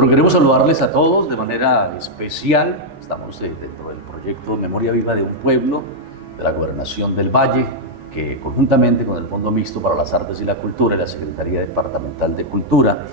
Bueno, queremos saludarles a todos de manera especial. Estamos dentro del proyecto Memoria Viva de un Pueblo de la Gobernación del Valle, que conjuntamente con el Fondo Mixto para las Artes y la Cultura y la Secretaría Departamental de Cultura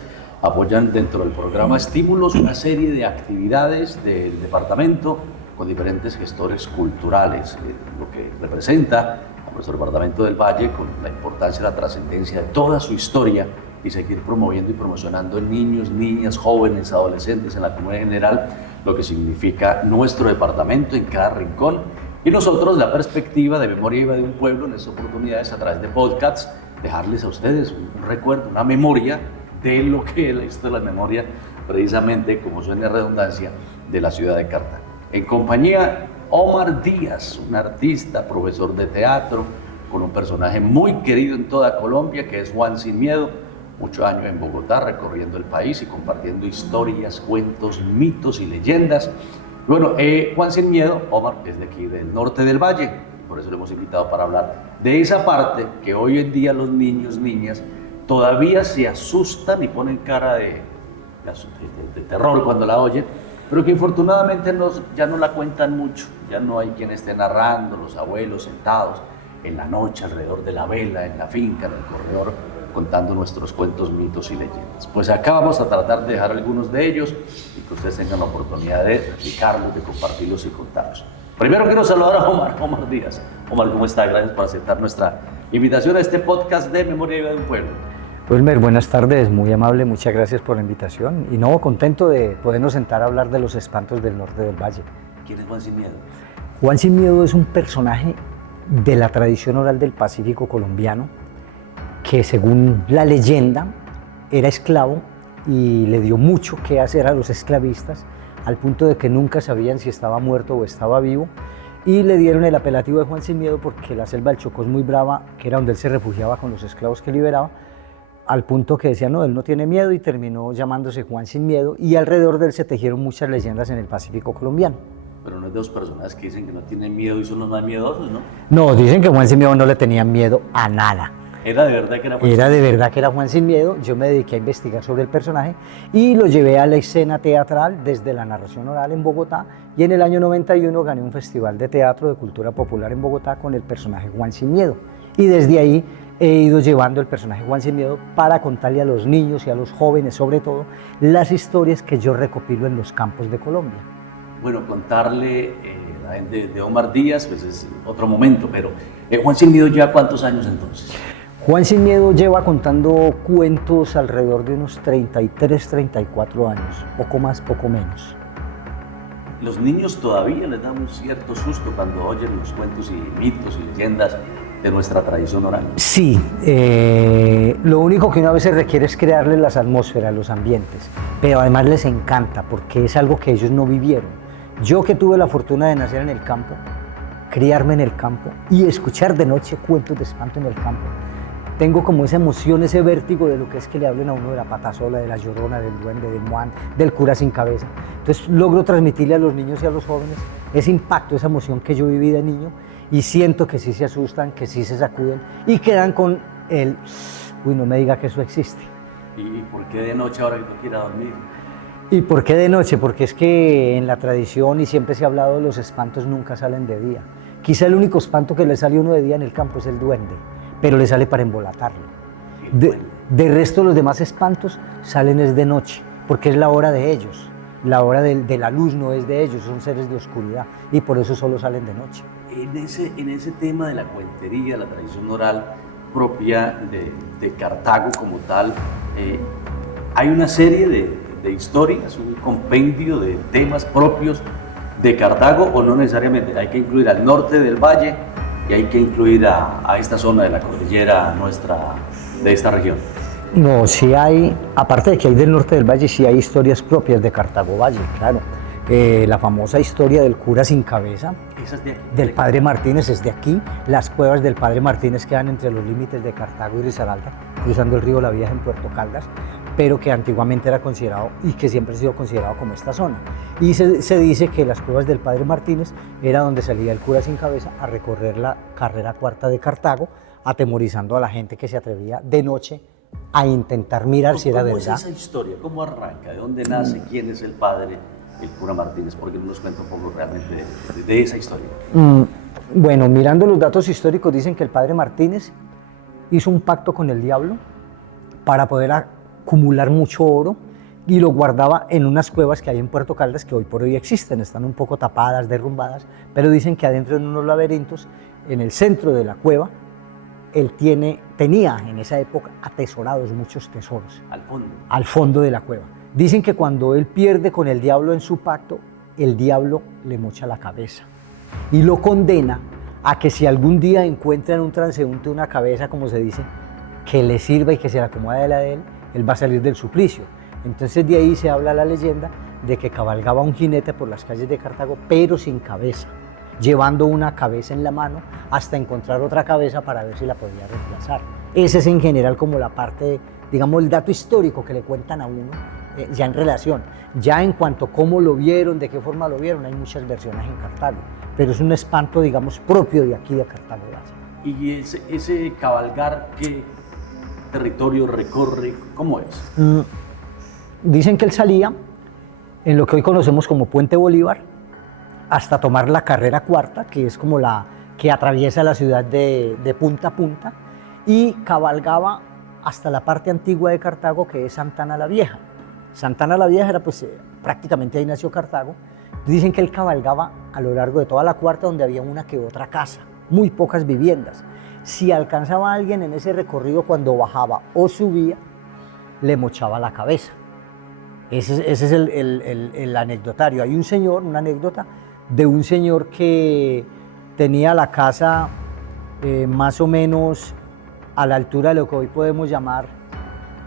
apoyan dentro del programa Estímulos una serie de actividades del departamento con diferentes gestores culturales, lo que representa a nuestro departamento del Valle con la importancia y la trascendencia de toda su historia y seguir promoviendo y promocionando en niños, niñas, jóvenes, adolescentes, en la comunidad en general, lo que significa nuestro departamento en cada rincón. Y nosotros, la perspectiva de Memoria Viva de un Pueblo, en estas oportunidades, a través de podcasts, dejarles a ustedes un recuerdo, una memoria de lo que es la historia de la memoria, precisamente, como suena redundancia, de la ciudad de Cartago. En compañía Omar Díaz, un artista, profesor de teatro, con un personaje muy querido en toda Colombia, que es Juan Sin Miedo, muchos años en Bogotá, recorriendo el país y compartiendo historias, cuentos, mitos y leyendas. Bueno, Juan Sin Miedo, Omar, es de aquí del norte del Valle, por eso lo hemos invitado para hablar de esa parte que hoy en día los niños, niñas, todavía se asustan y ponen cara de terror cuando la oyen, pero que infortunadamente ya no la cuentan mucho, ya no hay quien esté narrando, los abuelos sentados en la noche alrededor de la vela, en la finca, en el corredor, contando nuestros cuentos, mitos y leyendas. Pues acá vamos a tratar de dejar algunos de ellos y que ustedes tengan la oportunidad de replicarlos, de compartirlos y contarlos. Primero quiero saludar a Omar Díaz. Omar, ¿cómo está? Gracias por aceptar nuestra invitación a este podcast de Memoria Viva de un Pueblo. Wilmer, buenas tardes, muy amable, muchas gracias por la invitación y contento de podernos sentar a hablar de los espantos del norte del Valle. ¿Quién es Juan Sin Miedo? Juan Sin Miedo es un personaje de la tradición oral del Pacífico colombiano que, según la leyenda, era esclavo y le dio mucho que hacer a los esclavistas, al punto de que nunca sabían si estaba muerto o estaba vivo, y le dieron el apelativo de Juan Sin Miedo porque la selva del Chocó es muy brava, que era donde él se refugiaba con los esclavos que liberaba, al punto que decían, no, él no tiene miedo, y terminó llamándose Juan Sin Miedo, y alrededor de él se tejieron muchas leyendas en el Pacífico colombiano. Pero no es de dos personas que dicen que no tienen miedo y son los más miedosos, ¿no? No, dicen que Juan Sin Miedo no le tenía miedo a nada. ¿Era de verdad que era Juan Sin Miedo? Era de verdad que era Juan Sin Miedo. Yo me dediqué a investigar sobre el personaje y lo llevé a la escena teatral desde la narración oral en Bogotá, y en el año 91 gané un festival de teatro de cultura popular en Bogotá con el personaje Juan Sin Miedo, y desde ahí he ido llevando el personaje Juan Sin Miedo para contarle a los niños y a los jóvenes, sobre todo, las historias que yo recopilo en los campos de Colombia. Bueno, contarle a la gente de Omar Díaz, pues es otro momento, pero Juan Sin Miedo lleva ¿cuántos años entonces? Juan Sin Miedo lleva contando cuentos alrededor de unos 33, 34 años, poco más, poco menos. Los niños todavía les dan un cierto susto cuando oyen los cuentos y mitos y leyendas de nuestra tradición oral. Sí, lo único que uno a veces requiere es crearles las atmósferas, los ambientes, pero además les encanta porque es algo que ellos no vivieron. Yo, que tuve la fortuna de nacer en el campo, criarme en el campo y escuchar de noche cuentos de espanto en el campo, tengo como esa emoción, ese vértigo de lo que es que le hablen a uno de la patasola, de la llorona, del duende, del muán, del cura sin cabeza. Entonces logro transmitirle a los niños y a los jóvenes ese impacto, esa emoción que yo viví de niño, y siento que sí se asustan, que sí se sacuden y quedan con el, uy, no me diga que eso existe. ¿Y por qué de noche ahora que no quiera dormir? ¿Y por qué de noche? Porque es que en la tradición, y siempre se ha hablado, los espantos nunca salen de día. Quizá el único espanto que le sale a uno de día en el campo es el duende, pero le sale para embolatarlo. De resto, los demás espantos salen es de noche, porque es la hora de ellos. La hora de la luz no es de ellos, son seres de oscuridad, y por eso solo salen de noche. En ese tema de la cuentería, la tradición oral propia de Cartago como tal, hay una serie de historias, un compendio de temas propios de Cartago, o no necesariamente, hay que incluir al norte del valle y hay que incluir a esta zona de la cordillera nuestra, de esta región. No, sí hay, aparte de que hay del norte del valle, sí hay historias propias de Cartago Valle, claro. La famosa historia del cura sin cabeza, Esa es de aquí, del padre Martínez, es de aquí. Las cuevas del padre Martínez quedan entre los límites de Cartago y Risaralda, cruzando el río La Vieja en Puerto Caldas, pero que antiguamente era considerado, y que siempre ha sido considerado, como esta zona. Y se dice que las cuevas del padre Martínez era donde salía el cura sin cabeza a recorrer la carrera cuarta de Cartago, atemorizando a la gente que se atrevía de noche a intentar mirar si era ¿Cómo verdad. es esa historia? ¿Cómo arranca? ¿De dónde nace? ¿Quién es el padre, el cura Martínez? ¿Por qué no nos cuenta un poco realmente de esa historia? Bueno, mirando los datos históricos dicen que el padre Martínez hizo un pacto con el diablo para poder acumular mucho oro y lo guardaba en unas cuevas que hay en Puerto Caldas que hoy por hoy existen, están un poco tapadas, derrumbadas, pero dicen que adentro en unos laberintos, en el centro de la cueva, él tenía en esa época atesorados muchos tesoros. Al fondo. Al fondo de la cueva. Dicen que cuando él pierde con el diablo en su pacto, el diablo le mocha la cabeza y lo condena a que si algún día encuentra en un transeúnte una cabeza, como se dice, que le sirva y que se la acomoda de la de él va a salir del suplicio. Entonces de ahí se habla la leyenda de que cabalgaba un jinete por las calles de Cartago, pero sin cabeza, llevando una cabeza en la mano hasta encontrar otra cabeza para ver si la podía reemplazar. Ese es en general como la parte, digamos, el dato histórico que le cuentan a uno ya en relación. Ya en cuanto a cómo lo vieron, de qué forma lo vieron, hay muchas versiones en Cartago, pero es un espanto, digamos, propio de aquí de Cartago. ¿Y ese cabalgar qué territorio recorre? ¿Cómo es? Dicen que él salía en lo que hoy conocemos como Puente Bolívar hasta tomar la carrera cuarta, que es como la que atraviesa la ciudad de punta a punta, y cabalgaba hasta la parte antigua de Cartago, que es Santana la Vieja. Santana la Vieja era pues prácticamente ahí nació Cartago. Dicen que él cabalgaba a lo largo de toda la cuarta, donde había una que otra casa, muy pocas viviendas. Si alcanzaba a alguien en ese recorrido cuando bajaba o subía, le mochaba la cabeza. Ese es el anecdotario. Hay un señor, una anécdota de un señor que tenía la casa más o menos a la altura de lo que hoy podemos llamar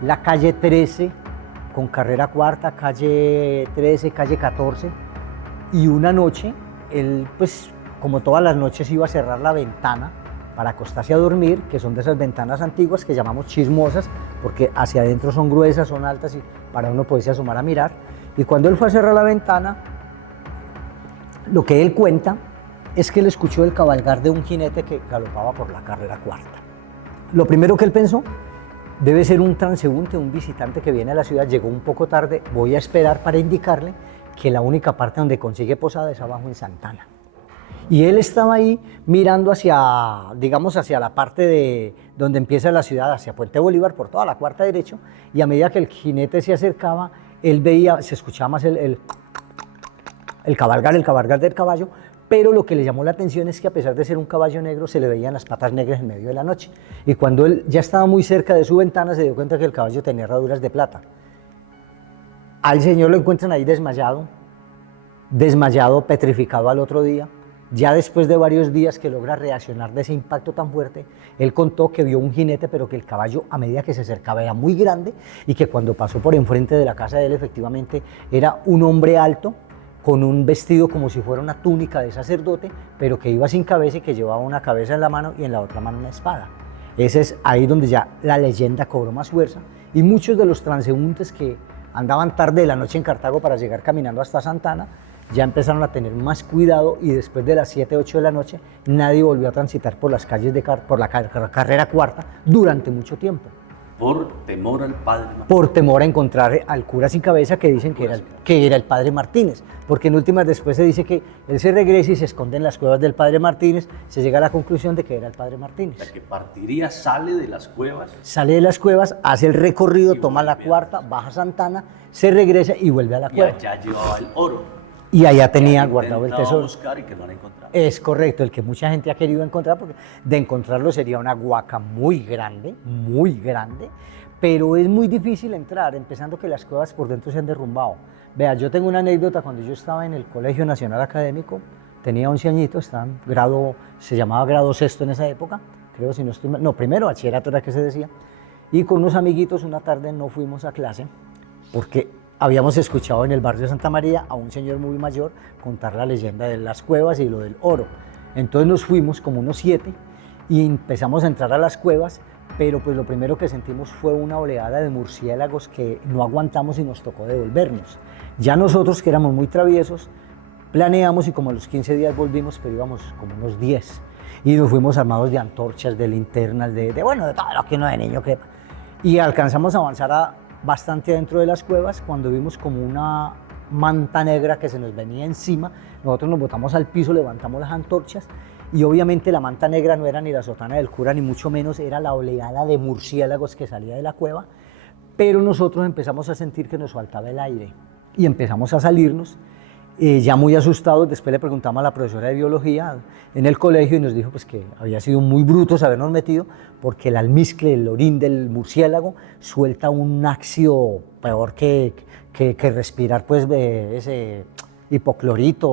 la calle 13, con carrera cuarta, calle 13, calle 14, y una noche, él pues como todas las noches iba a cerrar la ventana para acostarse a dormir, que son de esas ventanas antiguas que llamamos chismosas, porque hacia adentro son gruesas, son altas y para uno poderse asomar a mirar. Y cuando él fue a cerrar la ventana, lo que él cuenta es que él escuchó el cabalgar de un jinete que galopaba por la carrera cuarta. Lo primero que él pensó, debe ser un transeúnte, un visitante que viene a la ciudad, llegó un poco tarde, voy a esperar para indicarle que la única parte donde consigue posada es abajo en Santana. Y él estaba ahí mirando hacia, digamos, hacia la parte de donde empieza la ciudad, hacia Puente Bolívar, por toda la cuarta derecho, y a medida que el jinete se acercaba, él veía, se escuchaba más el cabalgar del caballo, pero lo que le llamó la atención es que a pesar de ser un caballo negro, se le veían las patas negras en medio de la noche. Y cuando él ya estaba muy cerca de su ventana, se dio cuenta que el caballo tenía herraduras de plata. Al señor lo encuentran ahí desmayado, petrificado al otro día. Ya después de varios días que logra reaccionar de ese impacto tan fuerte, él contó que vio un jinete, pero que el caballo a medida que se acercaba era muy grande y que cuando pasó por enfrente de la casa de él efectivamente era un hombre alto, con un vestido como si fuera una túnica de sacerdote, pero que iba sin cabeza y que llevaba una cabeza en la mano y en la otra mano una espada. Ese es ahí donde ya la leyenda cobró más fuerza y muchos de los transeúntes que andaban tarde de la noche en Cartago para llegar caminando hasta Santana ya empezaron a tener más cuidado y después de las 7, 8 de la noche nadie volvió a transitar por las calles por la carrera cuarta durante mucho tiempo. Por temor al padre Martínez. Por temor a encontrar al cura sin cabeza que dicen que era el padre Martínez, porque en últimas después se dice que él se regresa y se esconde en las cuevas del padre Martínez, se llega a la conclusión de que era el padre Martínez. O sea, que partiría, sale de las cuevas. Sale de las cuevas, hace el recorrido, toma la cuarta, baja Santana, se regresa y vuelve a la cueva. Y allá llevaba el oro. Y allá tenía guardado el tesoro. Buscar y que no lo encontraba. Es correcto, el que mucha gente ha querido encontrar, porque de encontrarlo sería una huaca muy grande, pero es muy difícil entrar, empezando que las cuevas por dentro se han derrumbado. Vea, yo tengo una anécdota, cuando yo estaba en el Colegio Nacional Académico, tenía 11 añitos, se llamaba grado sexto en esa época, creo, si no estoy mal, no, primero bachillerato era que se decía, y con unos amiguitos una tarde no fuimos a clase, porque habíamos escuchado en el barrio de Santa María a un señor muy mayor contar la leyenda de las cuevas y lo del oro. Entonces nos fuimos como unos 7 y empezamos a entrar a las cuevas, pero pues lo primero que sentimos fue una oleada de murciélagos que no aguantamos y nos tocó devolvernos. Ya nosotros, que éramos muy traviesos, planeamos y como a los 15 días volvimos, pero íbamos como unos 10. Y nos fuimos armados de antorchas, de linternas, de todo lo que uno de niño crepa. Y alcanzamos a avanzar bastante adentro de las cuevas cuando vimos como una manta negra que se nos venía encima. Nosotros nos botamos al piso, levantamos las antorchas y obviamente la manta negra no era ni la sotana del cura, ni mucho menos, era la oleada de murciélagos que salía de la cueva, pero nosotros empezamos a sentir que nos faltaba el aire y empezamos a salirnos. Ya muy asustados, después le preguntamos a la profesora de biología en el colegio y nos dijo pues, que había sido muy brutos habernos metido porque el almizcle, el orín del murciélago, suelta un ácido peor que respirar pues, ese hipoclorito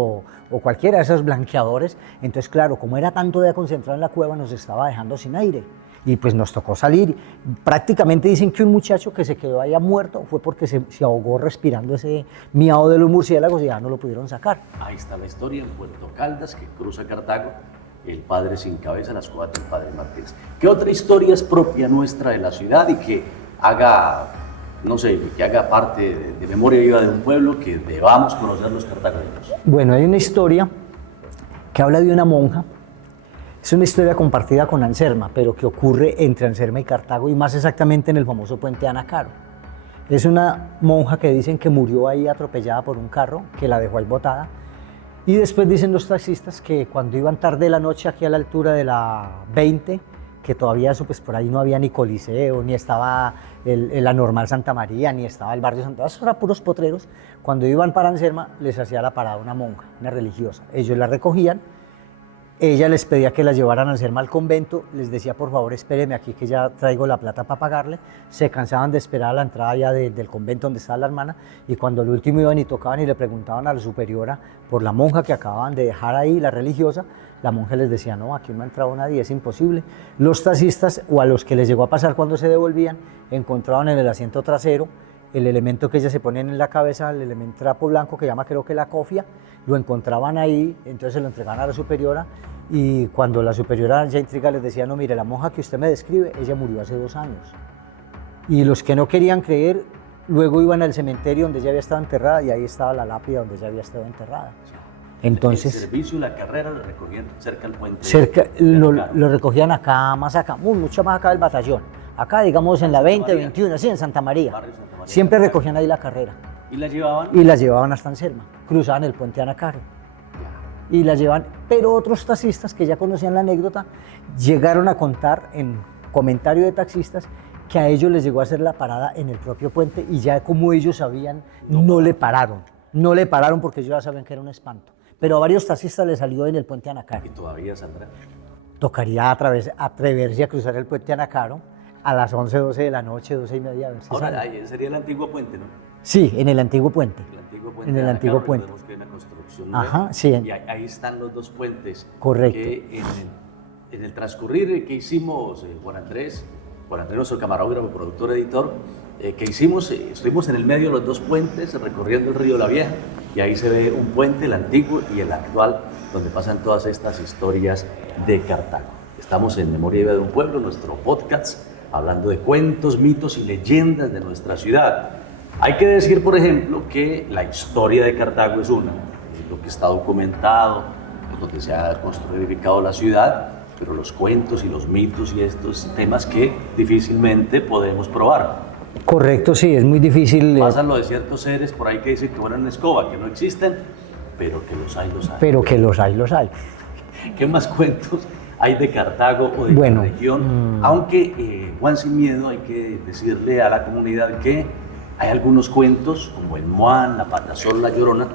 o cualquiera de esos blanqueadores. Entonces, claro, como era tanto de concentrado en la cueva, nos estaba dejando sin aire. Y pues nos tocó salir. Prácticamente dicen que un muchacho que se quedó allá muerto fue porque se ahogó respirando ese miado de los murciélagos y ya no lo pudieron sacar. Ahí está la historia en Puerto Caldas, que cruza Cartago, el padre sin cabeza, las cuevas del padre Martínez. ¿Qué otra historia es propia nuestra de la ciudad y que haga, no sé, que haga parte de memoria viva de un pueblo que debamos conocer los cartagoneros? Bueno, hay una historia que habla de una monja. Es una historia compartida con Anserma, pero que ocurre entre Anserma y Cartago y más exactamente en el famoso puente Anacaro. Es una monja que dicen que murió ahí atropellada por un carro, que la dejó ahí botada. Y después dicen los taxistas que cuando iban tarde de la noche aquí a la altura de la 20, que todavía eso, pues por ahí no había ni Coliseo, ni estaba la Normal Santa María, ni estaba el barrio Santa María, esos eran puros potreros. Cuando iban para Anserma les hacía la parada una monja, una religiosa. Ellos la recogían. Ella les pedía que la llevaran a Anserma al convento, les decía por favor espéreme aquí que ya traigo la plata para pagarle, se cansaban de esperar a la entrada ya del convento donde estaba la hermana y cuando al último iban y tocaban y le preguntaban a la superiora por la monja que acababan de dejar ahí, la religiosa, la monja les decía no, aquí no ha entrado nadie, es imposible. Los taxistas o a los que les llegó a pasar cuando se devolvían encontraban en el asiento trasero el elemento que ellas se ponen en la cabeza, el elemento trapo blanco que llama creo que la cofia, lo encontraban ahí, entonces se lo entregaban a la superiora y cuando la superiora ya intriga les decía, no mire, la monja que usted me describe, ella murió hace 2 años. Y los que no querían creer, luego iban al cementerio donde ella había estado enterrada y ahí estaba la lápida donde ella había estado enterrada. Entonces, el servicio y la carrera lo recogían cerca del puente. Lo recogían acá, mucho más acá del batallón. Acá, digamos, en la 20, 21, sí, en Santa María. Santa María. Siempre recogían ahí la carrera. ¿Y la llevaban? Y la llevaban hasta Anserma. Cruzaban el puente Anacaro. Y la llevan, pero otros taxistas que ya conocían la anécdota llegaron a contar en comentario de taxistas que a ellos les llegó a hacer la parada en el propio puente y ya como ellos sabían, no le pararon porque ellos ya sabían que era un espanto. Pero a varios taxistas les salió en el puente Anacaro. ¿Y todavía saldrá? Tocaría atreverse a cruzar el puente Anacaro a las 11, 12 de la noche, 12 y media. A ver si ahora, ahí sería el antiguo puente, ¿no? Sí, en el antiguo puente. El antiguo puente. En el antiguo puente. Que hay una construcción Ajá, nueva, sí. Y ahí están los 2 puentes. Correcto. Que en el transcurrir que hicimos, Juan Andrés, nuestro camarógrafo, productor, editor, que hicimos, estuvimos en el medio de los 2 puentes, recorriendo el río La Vieja, y ahí se ve un puente, el antiguo y el actual, donde pasan todas estas historias de Cartago. Estamos en Memoria Viva de un Pueblo, nuestro podcast, hablando de cuentos, mitos y leyendas de nuestra ciudad. Hay que decir, por ejemplo, que la historia de Cartago es lo que está documentado, donde se ha construido la ciudad, pero los cuentos y los mitos y estos temas que difícilmente podemos probar. Correcto, sí, es muy difícil. Pasan lo de ciertos seres por ahí que dicen que vuelan en escoba, que no existen, pero que los hay, los hay. Pero que los hay. ¿Qué más cuentos hay de Cartago o de la región? Aunque, Juan Sin Miedo, hay que decirle a la comunidad que hay algunos cuentos, como el Moán, la Patasol, la Llorona,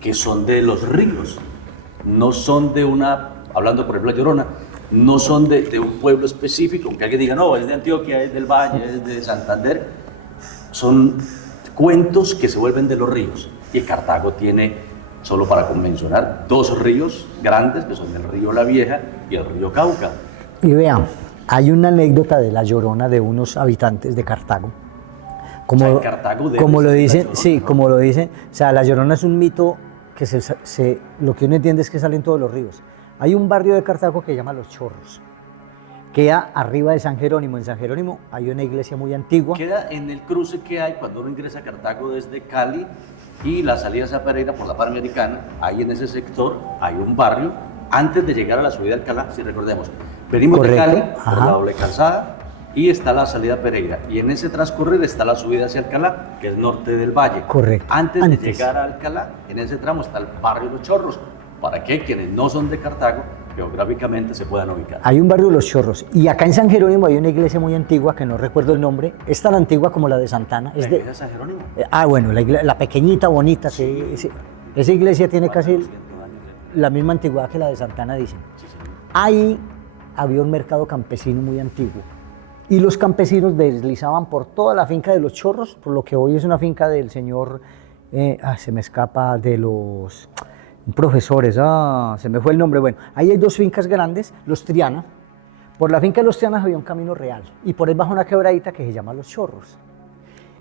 que son de los ríos, no son de hablando por ejemplo la Llorona, no son de un pueblo específico, aunque alguien diga, no, es de Antioquia, es del Valle, es de Santander, son cuentos que se vuelven de los ríos. Y Cartago tiene, solo para mencionar, 2 ríos grandes, que son el río La Vieja y el río Cauca. Y vean, hay una anécdota de la Llorona de unos habitantes de Cartago. Como lo dicen, sí, ¿no? Como lo dicen, o sea, la Llorona es un mito que lo que uno entiende es que salen todos los ríos. Hay un barrio de Cartago que se llama Los Chorros, queda arriba de San Jerónimo. En San Jerónimo hay una iglesia muy antigua. Queda en el cruce que hay cuando uno ingresa a Cartago desde Cali y la salida hacia Pereira por la Panamericana. Ahí en ese sector hay un barrio antes de llegar a la subida de Alcalá, si recordemos. Venimos de Cali por la doble calzada, y está la salida a Pereira. Y en ese transcurrir está la subida hacia Alcalá, que es norte del valle. Correcto. Antes de llegar a Alcalá, en ese tramo está el barrio Los Chorros, para que quienes no son de Cartago, geográficamente se puedan ubicar. Hay un barrio Los Chorros, y acá en San Jerónimo hay una iglesia muy antigua, que no recuerdo el nombre, es tan antigua como la de Santana. ¿La iglesia de San Jerónimo? Bueno, la pequeñita, bonita, sí, esa iglesia tiene casi la misma antigüedad que la de Santana, dicen. Sí, señor. Ahí había un mercado campesino muy antiguo, y los campesinos deslizaban por toda la finca de Los Chorros, por lo que hoy es una finca del señor, se me escapa, de los profesores, se me fue el nombre. Bueno, ahí hay dos fincas grandes, Los Triana. Por la finca de Los Trianas había un camino real, y por ahí bajo una quebradita que se llama Los Chorros.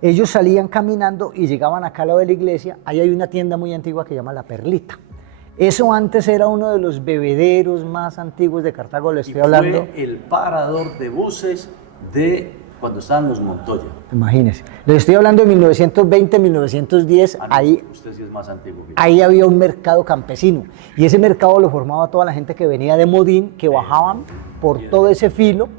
Ellos salían caminando y llegaban acá al lado de la iglesia. Ahí hay una tienda muy antigua que se llama La Perlita. Eso antes era uno de los bebederos más antiguos de Cartago, le estoy hablando. Fue el parador de buses de cuando estaban los Montoya. Imagínense, les estoy hablando de 1920, 1910, No, ahí, usted sí es más antiguo que yo. ahí había un mercado campesino, y ese mercado lo formaba toda la gente que venía de Modín, que bajaban por todo ese filo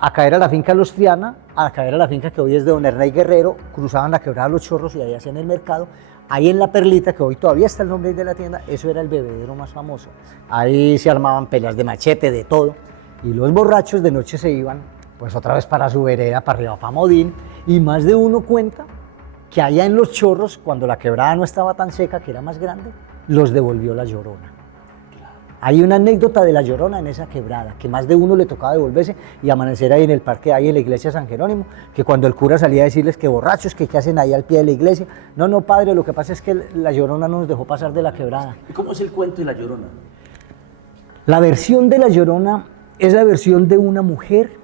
a caer a la finca Los Triana, a caer a la finca que hoy es de Don Hernán Guerrero, cruzaban la quebrada Los Chorros y ahí hacían el mercado. Ahí en La Perlita, que hoy todavía está el nombre de la tienda, eso era el bebedero más famoso. Ahí se armaban peleas de machete, de todo, y los borrachos de noche se iban pues otra vez para su vereda, para arriba, para Modín, y más de uno cuenta que allá en Los Chorros, cuando la quebrada no estaba tan seca, que era más grande, los devolvió la Llorona. Hay una anécdota de la Llorona en esa quebrada, que más de uno le tocaba devolverse y amanecer ahí en el parque, ahí en la iglesia de San Jerónimo, que cuando el cura salía a decirles que borrachos, que qué hacen ahí al pie de la iglesia. No, no, padre, lo que pasa es que la Llorona no nos dejó pasar de la quebrada. ¿Y cómo es el cuento de la Llorona? La versión de la Llorona es la versión de una mujer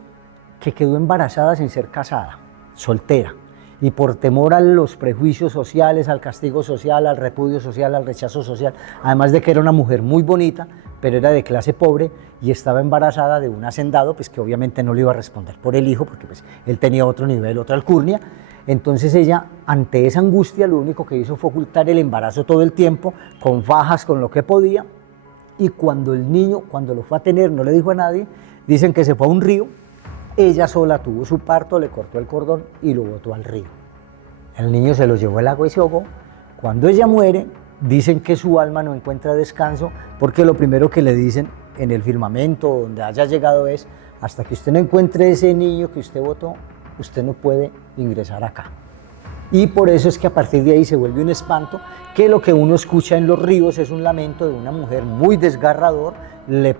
que quedó embarazada sin ser casada, soltera, y por temor a los prejuicios sociales, al castigo social, al repudio social, al rechazo social, además de que era una mujer muy bonita, pero era de clase pobre y estaba embarazada de un hacendado, pues que obviamente no le iba a responder por el hijo, porque pues él tenía otro nivel, otra alcurnia. Entonces ella, ante esa angustia, lo único que hizo fue ocultar el embarazo todo el tiempo, con fajas, con lo que podía, y cuando el niño, cuando lo fue a tener, no le dijo a nadie, dicen que se fue a un río. Ella sola tuvo su parto, le cortó el cordón y lo botó al río. El niño se lo llevó al agua y se ahogó. Cuando ella muere, dicen que su alma no encuentra descanso, porque lo primero que le dicen en el firmamento, donde haya llegado, es: hasta que usted no encuentre ese niño que usted botó, usted no puede ingresar acá. Y por eso es que a partir de ahí se vuelve un espanto, que lo que uno escucha en los ríos es un lamento de una mujer muy desgarrador. Le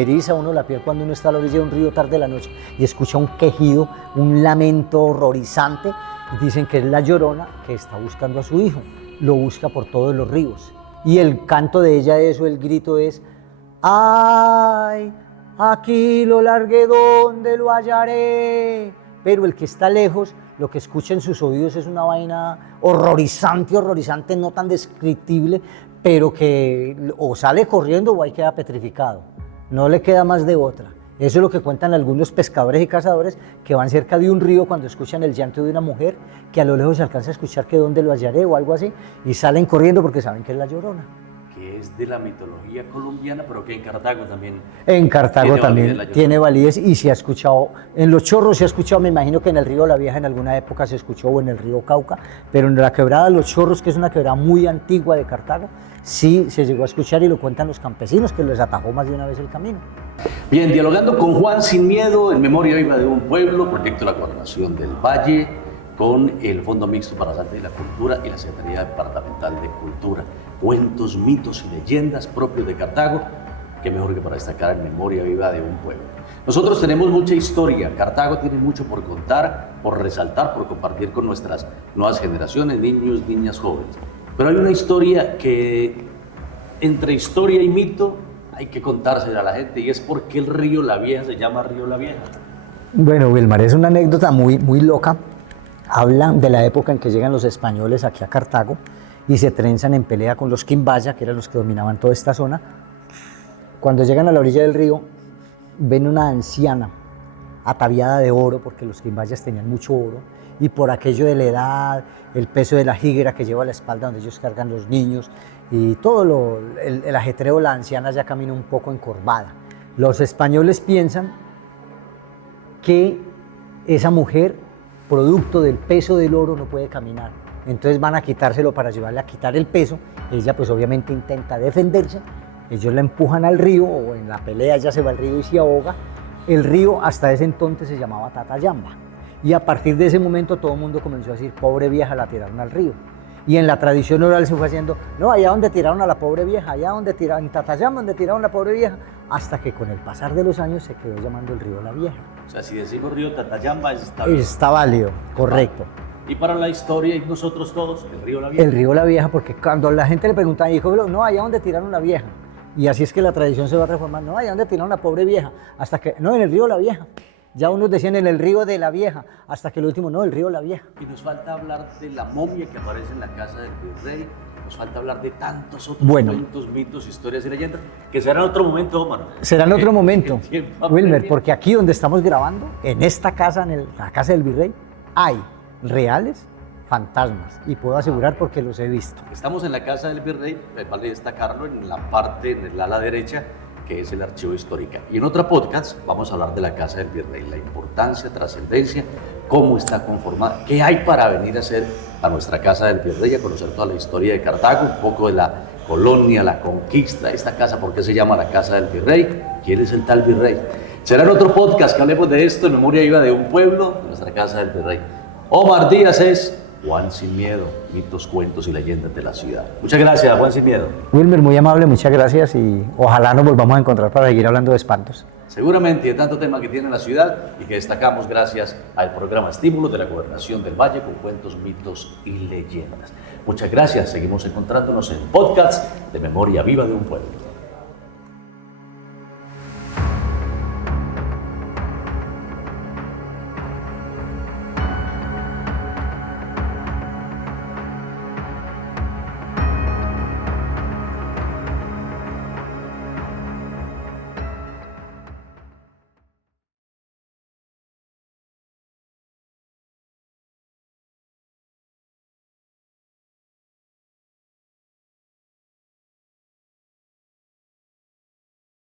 eriza a uno la piel cuando uno está a la orilla de un río tarde de la noche y escucha un quejido, un lamento horrorizante. Dicen que es la Llorona que está buscando a su hijo, lo busca por todos los ríos. Y el canto de ella, el grito es: ¡ay! Aquí lo largué, donde lo hallaré. Pero el que está lejos, lo que escucha en sus oídos es una vaina horrorizante, horrorizante, no tan descriptible, pero que o sale corriendo o ahí queda petrificado. No le queda más de otra. Eso es lo que cuentan algunos pescadores y cazadores que van cerca de un río cuando escuchan el llanto de una mujer, que a lo lejos se alcanza a escuchar que dónde lo hallaré o algo así, y salen corriendo porque saben que es la Llorona. Que es de la mitología colombiana, pero que en Cartago también. En Cartago también tiene validez y se ha escuchado, en Los Chorros se ha escuchado, me imagino que en el río La Vieja en alguna época se escuchó, o en el río Cauca, pero en la quebrada Los Chorros, que es una quebrada muy antigua de Cartago, sí se llegó a escuchar y lo cuentan los campesinos, que les atajó más de una vez el camino. Bien, dialogando con Juan Sin Miedo, en Memoria Viva de un Pueblo, proyecto de la Gobernación del Valle, con el Fondo Mixto para las Artes y la Cultura y la Secretaría Departamental de Cultura. Cuentos, mitos y leyendas propios de Cartago, qué mejor que para destacar en Memoria Viva de un Pueblo. Nosotros tenemos mucha historia, Cartago tiene mucho por contar, por resaltar, por compartir con nuestras nuevas generaciones, niños, niñas, jóvenes. Pero hay una historia que, entre historia y mito, hay que contársela a la gente, y es por qué el río La Vieja se llama Río La Vieja. Bueno, Wilmar, es una anécdota muy loca. Habla de la época en que llegan los españoles aquí a Cartago y se trenzan en pelea con los Quimbaya, que eran los que dominaban toda esta zona. Cuando llegan a la orilla del río, ven una anciana ataviada de oro, porque los Quimbayas tenían mucho oro, y por aquello de la edad, el peso de la jíguera que lleva a la espalda donde ellos cargan los niños, y todo el ajetreo, la anciana ya camina un poco encorvada. Los españoles piensan que esa mujer, producto del peso del oro, no puede caminar. Entonces van a quitárselo para ayudarle a quitar el peso. Ella pues obviamente intenta defenderse. Ellos la empujan al río, o en la pelea ella se va al río y se ahoga. El río hasta ese entonces se llamaba Tatayamba. Y a partir de ese momento todo el mundo comenzó a decir, pobre vieja, la tiraron al río. Y en la tradición oral se fue haciendo, no, allá donde tiraron a la pobre vieja, allá donde tiraron, en Tatayamba donde tiraron a la pobre vieja, hasta que con el pasar de los años se quedó llamando el río La Vieja. O sea, si decimos río Tatayamba, Está válido, correcto. Y para la historia y nosotros todos, el río La Vieja. El río La Vieja, porque cuando la gente le preguntaba, dijo, no, allá donde tiraron la vieja. Y así es que la tradición se va reformando, no, allá donde tiraron la pobre vieja, hasta que, no, en el río La Vieja. Ya unos decían en el río de la Vieja, hasta que el último, no, el río La Vieja. Y nos falta hablar de la momia que aparece en la casa del virrey, nos falta hablar de tantos otros cuentos, mitos, historias y leyendas, que será en otro momento, Omar. Será en otro momento, Wilmer, porque aquí donde estamos grabando, en esta casa, la casa del virrey, hay reales fantasmas, y puedo asegurar porque los he visto. Estamos en la casa del virrey, vale destacarlo, en la parte, en el ala derecha, que es el archivo histórico. Y en otro podcast vamos a hablar de la Casa del Virrey, la importancia, trascendencia, cómo está conformada, qué hay para venir a hacer a nuestra Casa del Virrey, a conocer toda la historia de Cartago, un poco de la colonia, la conquista, esta casa, por qué se llama la Casa del Virrey, quién es el tal virrey. Será en otro podcast que hablemos de esto, en memoria viva de un pueblo, de nuestra Casa del Virrey. Omar Díaz es Juan Sin Miedo, mitos, cuentos y leyendas de la ciudad. Muchas gracias, Juan Sin Miedo. Wilmer, muy amable, muchas gracias y ojalá nos volvamos a encontrar para seguir hablando de espantos. Seguramente de tanto tema que tiene la ciudad y que destacamos gracias al programa Estímulos de la Gobernación del Valle con cuentos, mitos y leyendas. Muchas gracias, seguimos encontrándonos en podcasts de Memoria Viva de un Pueblo.